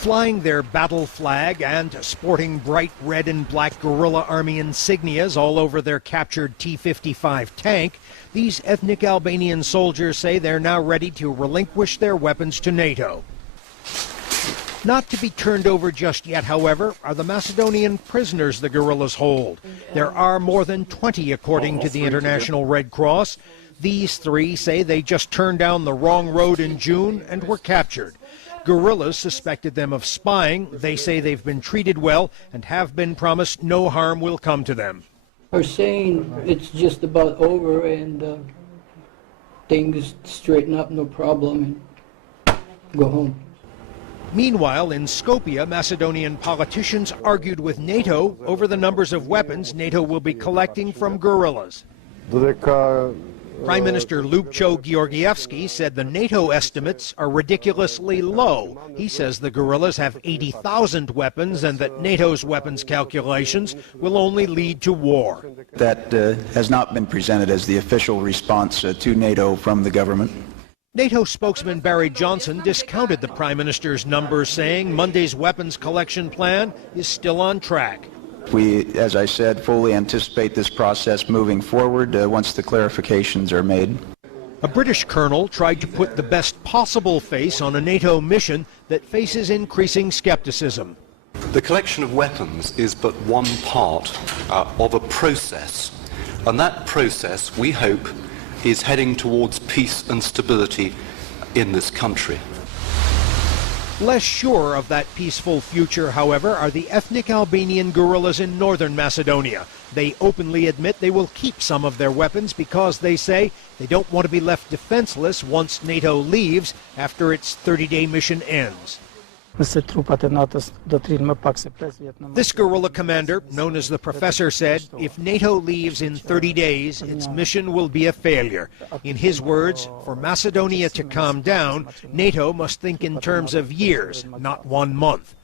Flying their battle flag and sporting bright red and black guerrilla army insignias all over their captured T-55 tank, these ethnic Albanian soldiers say they're now ready to relinquish their weapons to NATO. Not to be turned over just yet, however, are the Macedonian prisoners the guerrillas hold. There are more than 20 according to the International Red Cross. These 3 say they just turned down the wrong road in June and were captured. Guerrillas suspected them of spying. They say they've been treated well and have been promised no harm will come to them. They're saying it's just about over and things straighten up, no problem, and go home. Meanwhile, in Skopje, Macedonian politicians argued with NATO over the numbers of weapons NATO will be collecting from guerrillas. Prime Minister Ljupčo Georgievski said the NATO estimates are ridiculously low. He says the guerrillas have 80,000 weapons and that NATO's weapons calculations will only lead to war. That has not been presented as the official response to NATO from the government. NATO spokesman Barry Johnson discounted the Prime Minister's numbers, saying Monday's weapons collection plan is still on track. We, as I said, fully anticipate this process moving forward once the clarifications are made. A British colonel tried to put the best possible face on a NATO mission that faces increasing skepticism. The collection of weapons is but one part of a process, and that process, we hope, is heading towards peace and stability in this country. Less sure of that peaceful future, however, are the ethnic Albanian guerrillas in northern Macedonia. They openly admit they will keep some of their weapons because they say they don't want to be left defenseless once NATO leaves after its 30-day mission ends. This guerrilla commander, known as the Professor, said if NATO leaves in 30 days, its mission will be a failure. In his words, for Macedonia to calm down, NATO must think in terms of years, not 1 month.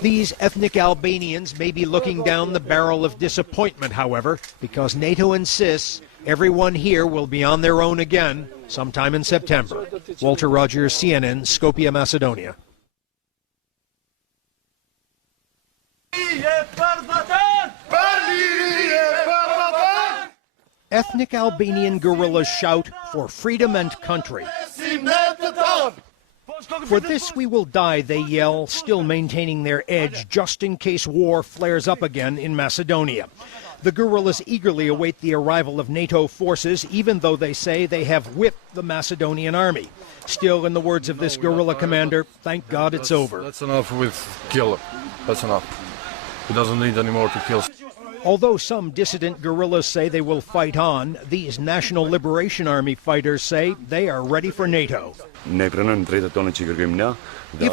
These ethnic Albanians may be looking down the barrel of disappointment, however, because NATO insists everyone here will be on their own again sometime in September. Walter Rogers, CNN, Skopje, Macedonia. Ethnic Albanian guerrillas shout for freedom and country. For this we will die, they yell, still maintaining their edge just in case war flares up again in Macedonia. The guerrillas eagerly await the arrival of NATO forces, even though they say they have whipped the Macedonian army. Still, in the words of this guerrilla commander, thank God it's over. That's enough with killer. That's enough. He doesn't need any more to kill. Although some dissident guerrillas say they will fight on, these National Liberation Army fighters say they are ready for NATO. If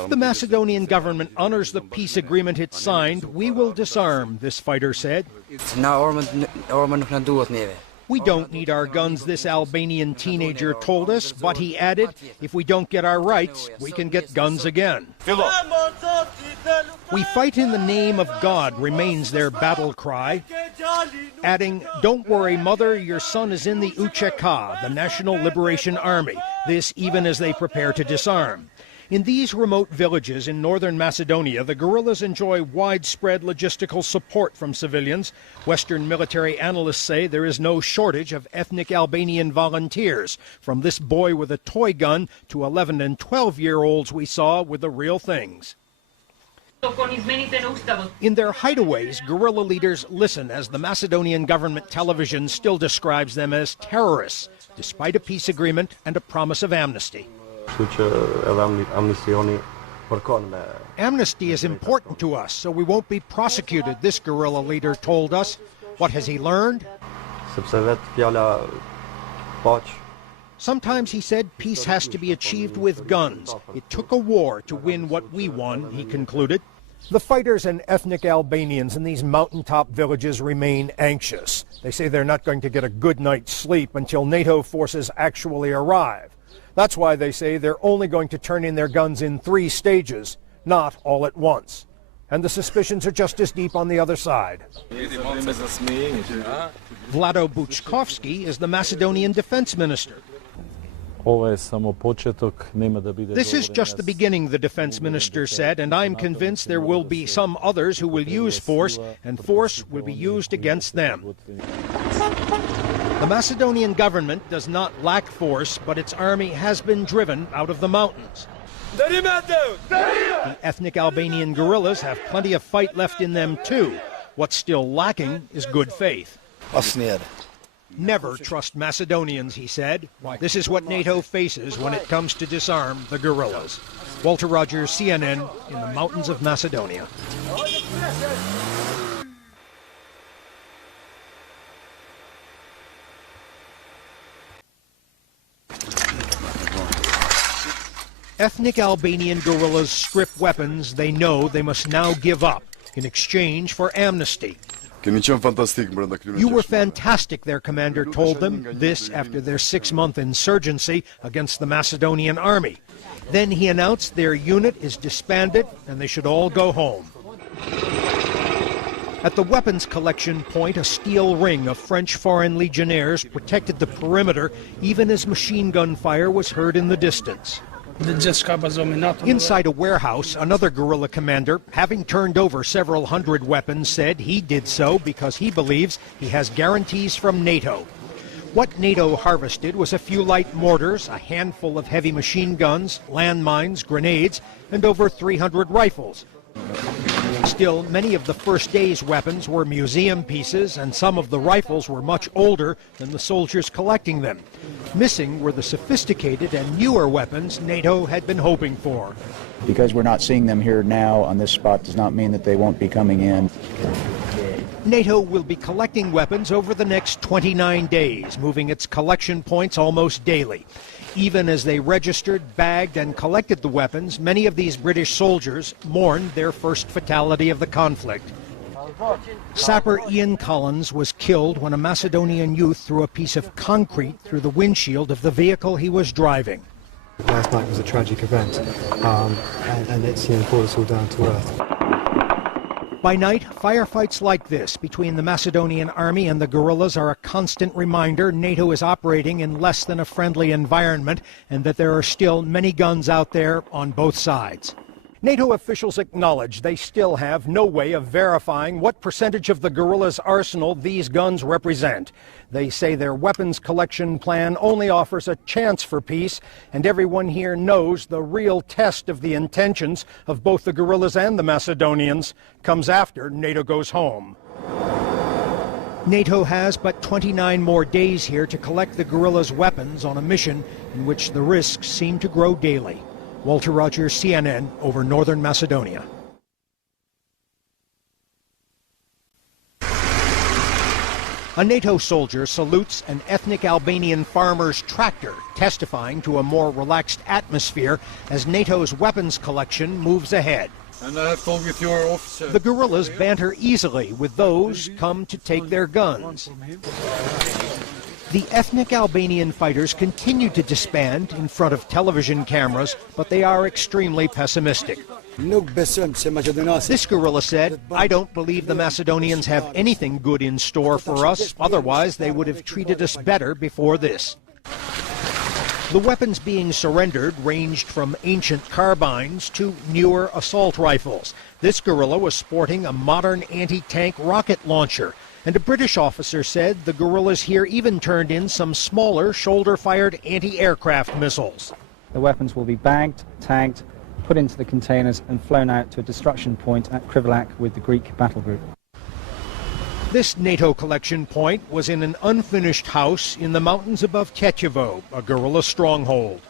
the Macedonian government honors the peace agreement it signed, we will disarm, this fighter said. We don't need our guns, this Albanian teenager told us, but he added, if we don't get our rights, we can get guns again. We fight in the name of God remains their battle cry, adding, don't worry, mother, your son is in the UÇK, the National Liberation Army, this even as they prepare to disarm. In these remote villages in northern Macedonia, the guerrillas enjoy widespread logistical support from civilians. Western military analysts say there is no shortage of ethnic Albanian volunteers, from this boy with a toy gun to 11 and 12-year-olds we saw with the real things. In their hideaways, guerrilla leaders listen as the Macedonian government television still describes them as terrorists, despite a peace agreement and a promise of amnesty. Amnesty is important to us, so we won't be prosecuted, this guerrilla leader told us. What has he learned? Sometimes, he said, peace has to be achieved with guns. It took a war to win what we won, he concluded. The fighters and ethnic Albanians in these mountaintop villages remain anxious. They say they're not going to get a good night's sleep until NATO forces actually arrive. That's why they say they're only going to turn in their guns in 3 stages, not all at once. And the suspicions are just as deep on the other side. Vlado Buchkovski is the Macedonian defense minister. This is just the beginning, the defense minister said, and I'm convinced there will be some others who will use force, and force will be used against them. The Macedonian government does not lack force, but its army has been driven out of the mountains. The ethnic Albanian guerrillas have plenty of fight left in them too. What's still lacking is good faith. Never trust Macedonians, he said. This is what NATO faces when it comes to disarm the guerrillas. Walter Rogers, CNN, in the mountains of Macedonia. Ethnic Albanian guerrillas strip weapons they know they must now give up in exchange for amnesty. You were fantastic, their commander told them, this after their 6-month insurgency against the Macedonian army. Then he announced their unit is disbanded and they should all go home. At the weapons collection point, a steel ring of French foreign legionnaires protected the perimeter even as machine gun fire was heard in the distance. Inside a warehouse, another guerrilla commander, having turned over several hundred weapons, said he did so because he believes he has guarantees from NATO. What NATO harvested was a few light mortars, a handful of heavy machine guns, landmines, grenades, and over 300 rifles. Still, many of the first day's weapons were museum pieces, and some of the rifles were much older than the soldiers collecting them. Missing were the sophisticated and newer weapons NATO had been hoping for. Because we're not seeing them here now on this spot does not mean that they won't be coming in. NATO will be collecting weapons over the next 29 days, moving its collection points almost daily. Even as they registered, bagged, and collected the weapons, many of these British soldiers mourned their first fatality of the conflict. Sapper Ian Collins was killed when a Macedonian youth threw a piece of concrete through the windshield of the vehicle he was driving. Last night was a tragic event, and it's brought us all down to earth. By night, firefights like this between the Macedonian army and the guerrillas are a constant reminder NATO is operating in less than a friendly environment and that there are still many guns out there on both sides. NATO officials acknowledge they still have no way of verifying what percentage of the guerrillas' arsenal these guns represent. They say their weapons collection plan only offers a chance for peace, and everyone here knows the real test of the intentions of both the guerrillas and the Macedonians comes after NATO goes home. NATO has but 29 more days here to collect the guerrillas' weapons on a mission in which the risks seem to grow daily. Walter Rogers, CNN, over northern Macedonia. A NATO soldier salutes an ethnic Albanian farmer's tractor, testifying to a more relaxed atmosphere as NATO's weapons collection moves ahead. And I have talked with your officer. The guerrillas banter easily with those come to take their guns. The ethnic Albanian fighters continue to disband in front of television cameras, but they are extremely pessimistic. This guerrilla said, "I don't believe the Macedonians have anything good in store for us, otherwise they would have treated us better before this." The weapons being surrendered ranged from ancient carbines to newer assault rifles. This guerrilla was sporting a modern anti-tank rocket launcher. And a British officer said the guerrillas here even turned in some smaller shoulder-fired anti-aircraft missiles. The weapons will be bagged, tagged, put into the containers and flown out to a destruction point at Krivlak with the Greek battle group. This NATO collection point was in an unfinished house in the mountains above Tjetjevo, a guerrilla stronghold.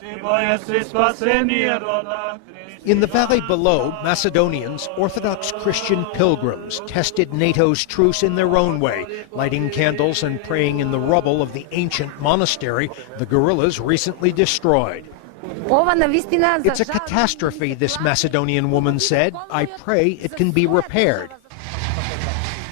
In the valley below, Macedonians, Orthodox Christian pilgrims, tested NATO's truce in their own way, lighting candles and praying in the rubble of the ancient monastery the guerrillas recently destroyed. It's a catastrophe, this Macedonian woman said. I pray it can be repaired.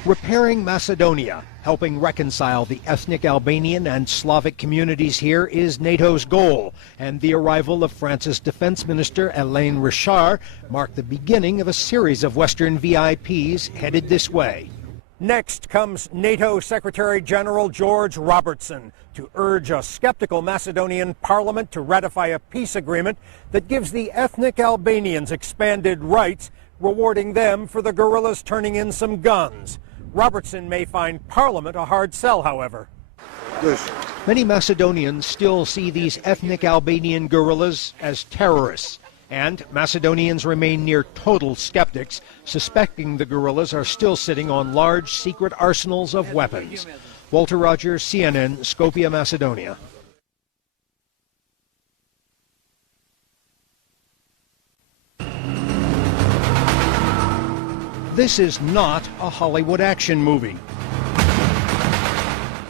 Repairing Macedonia, helping reconcile the ethnic Albanian and Slavic communities here is NATO's goal, and the arrival of France's Defense Minister Hélène Richard marked the beginning of a series of Western VIPs headed this way. Next comes NATO Secretary General George Robertson to urge a skeptical Macedonian parliament to ratify a peace agreement that gives the ethnic Albanians expanded rights, rewarding them for the guerrillas turning in some guns. Robertson may find parliament a hard sell, however. Many Macedonians still see these ethnic Albanian guerrillas as terrorists, and Macedonians remain near total skeptics, suspecting the guerrillas are still sitting on large secret arsenals of weapons. Walter Rogers, CNN, Skopje, Macedonia. This is not a Hollywood action movie.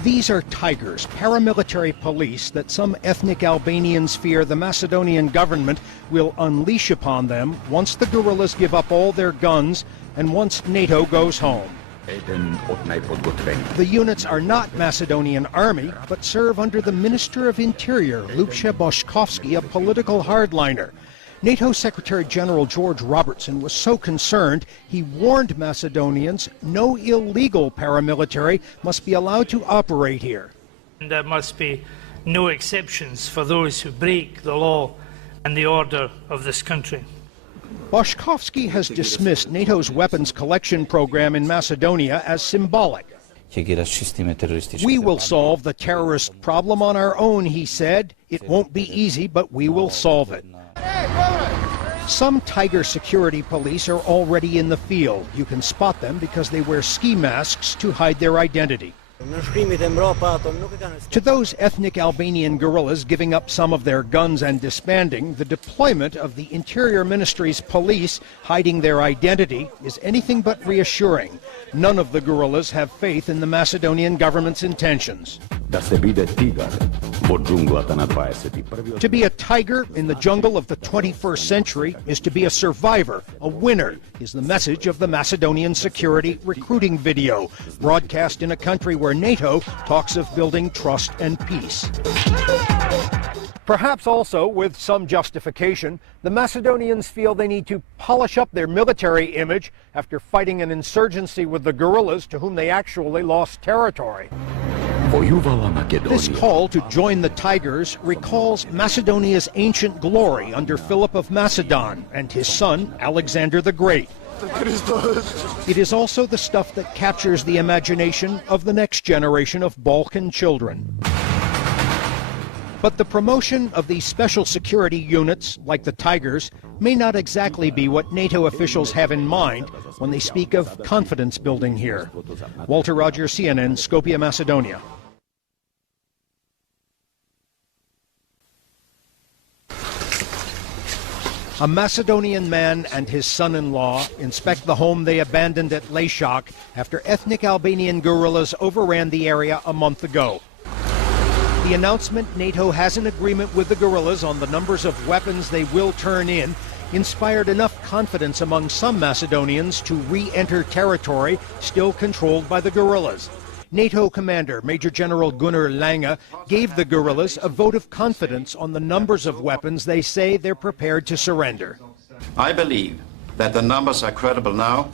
These are tigers, paramilitary police that some ethnic Albanians fear the Macedonian government will unleash upon them once the guerrillas give up all their guns and once NATO goes home. The units are not Macedonian army, but serve under the Minister of Interior, Ljubša Boškovski, a political hardliner. NATO Secretary General George Robertson was so concerned he warned Macedonians no illegal paramilitary must be allowed to operate here. There must be no exceptions for those who break the law and the order of this country. Boškovski has dismissed NATO's weapons collection program in Macedonia as symbolic. We will solve the terrorist problem on our own, he said. It won't be easy, but we will solve it. Some Tiger security police are already in the field. You can spot them because they wear ski masks to hide their identity. To those ethnic Albanian guerrillas giving up some of their guns and disbanding, the deployment of the Interior Ministry's police hiding their identity is anything but reassuring. None of the guerrillas have faith in the Macedonian government's intentions. To be a tiger in the jungle of the 21st century is to be a survivor, a winner, is the message of the Macedonian security recruiting video, broadcast in a country where NATO talks of building trust and peace. Perhaps also, with some justification, the Macedonians feel they need to polish up their military image after fighting an insurgency with the guerrillas to whom they actually lost territory. This call to join the Tigers recalls Macedonia's ancient glory under Philip of Macedon and his son, Alexander the Great. It is also the stuff that captures the imagination of the next generation of Balkan children. But the promotion of these special security units, like the Tigers, may not exactly be what NATO officials have in mind when they speak of confidence building here. Walter Rogers, CNN, Skopje, Macedonia. A Macedonian man and his son-in-law inspect the home they abandoned at Lejšak after ethnic Albanian guerrillas overran the area a month ago. The announcement NATO has an agreement with the guerrillas on the numbers of weapons they will turn in inspired enough confidence among some Macedonians to re-enter territory still controlled by the guerrillas. NATO commander Major General Gunnar Lange gave the guerrillas a vote of confidence on the numbers of weapons they say they're prepared to surrender. I believe that the numbers are credible now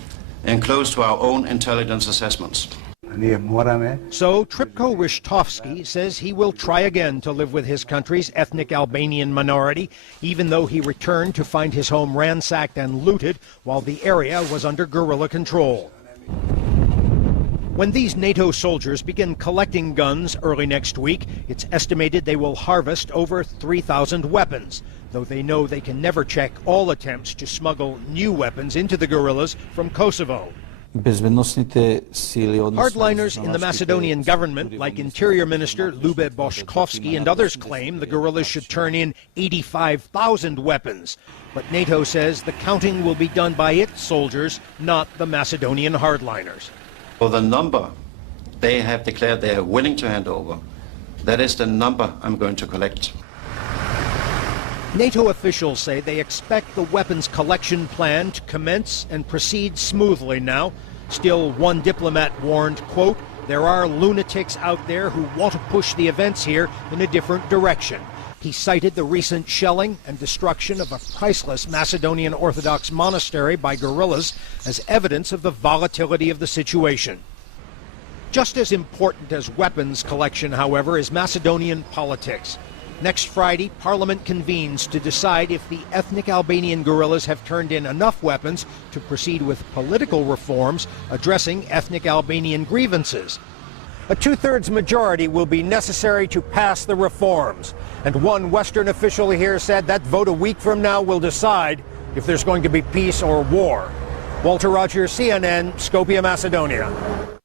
and close to our own intelligence assessments. So Tripko Ristovski says he will try again to live with his country's ethnic Albanian minority, even though he returned to find his home ransacked and looted while the area was under guerrilla control. When these NATO soldiers begin collecting guns early next week, it's estimated they will harvest over 3,000 weapons, though they know they can never check all attempts to smuggle new weapons into the guerrillas from Kosovo. Hardliners in the Macedonian government, like Interior Minister Ljubša Boškovski and others, claim the guerrillas should turn in 85,000 weapons. But NATO says the counting will be done by its soldiers, not the Macedonian hardliners. For the number they have declared they are willing to hand over, that is the number I'm going to collect. NATO officials say they expect the weapons collection plan to commence and proceed smoothly now. Still, one diplomat warned, quote, there are lunatics out there who want to push the events here in a different direction. He cited the recent shelling and destruction of a priceless Macedonian Orthodox monastery by guerrillas as evidence of the volatility of the situation. Just as important as weapons collection, however, is Macedonian politics. Next Friday, Parliament convenes to decide if the ethnic Albanian guerrillas have turned in enough weapons to proceed with political reforms addressing ethnic Albanian grievances. A two-thirds majority will be necessary to pass the reforms. And one Western official here said that vote a week from now will decide if there's going to be peace or war. Walter Rogers, CNN, Skopje, Macedonia.